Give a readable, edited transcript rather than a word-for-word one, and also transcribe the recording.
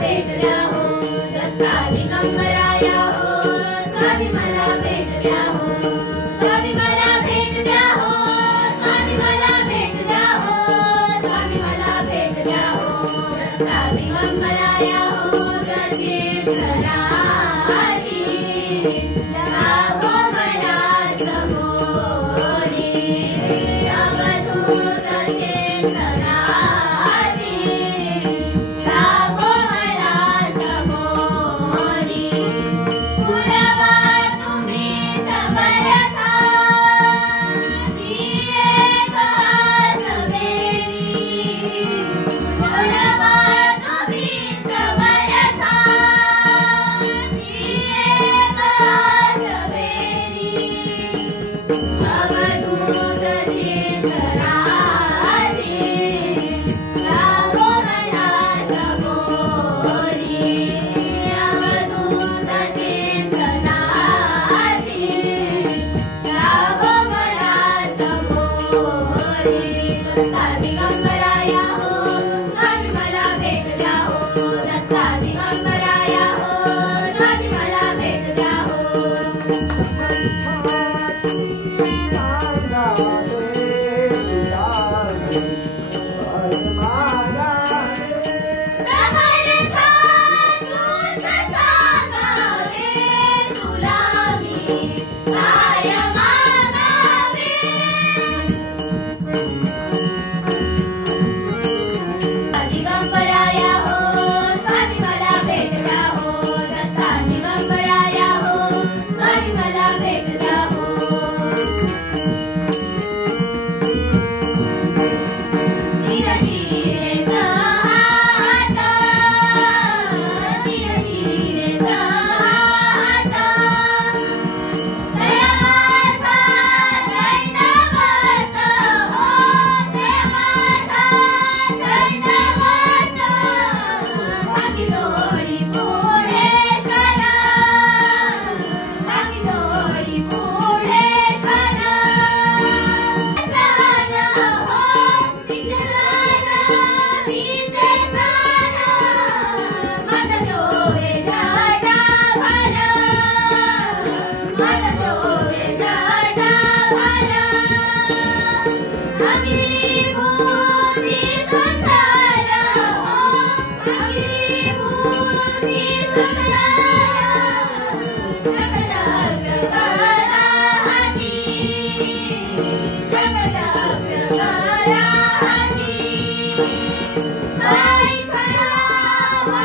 भेट द्या हो दत्ता दिगंबराया हो स्वामी मला भेट द्या हो स्वामी मला भेट द्या हो स्वामी मला भेट द्या हो स्वामी मला भेट द्या हो दत्ता दिगंबराया हो गजेंद्राजी लाभो मला समोरी अवधूत चेतनाजी लाभो मला समोरी पुढवा तुम्ही समर्था ती एक सवेरी पुढवा तुम्ही समर्था ती एक सवेरी अवधूत चेतनाजी लाभो मला समोरी अवधूत चेतनाजी लाभो मला समोरी दत्ता दिगंबराया हो स्वामी मला भेट द्या हो दत्ता दिगंबराया हो स्वामी मला भेट द्या हो समर्था तूच सांगावे तुला मी काय मागावे दिगंबराया हो स्वामी मला भेट द्या हो दत्ता दिगंबराया हो स्वामी मला भेट द्या हो तिरशिरे सहात तिरशिरे सहात देवाचा दंडवत हो देवाचा दंडवत भागी जोडी पुढेश्वर भागी जोडी पुढेश्वर सान हो विठ्ठलान बीजे सान माझा शोभे जटाभर माझा शोभे जटाभर अग्निभूती सुंदर हो अग्निभूती सुंदर शकचक्र कराहती शकचक्र कराहती पाय खडावा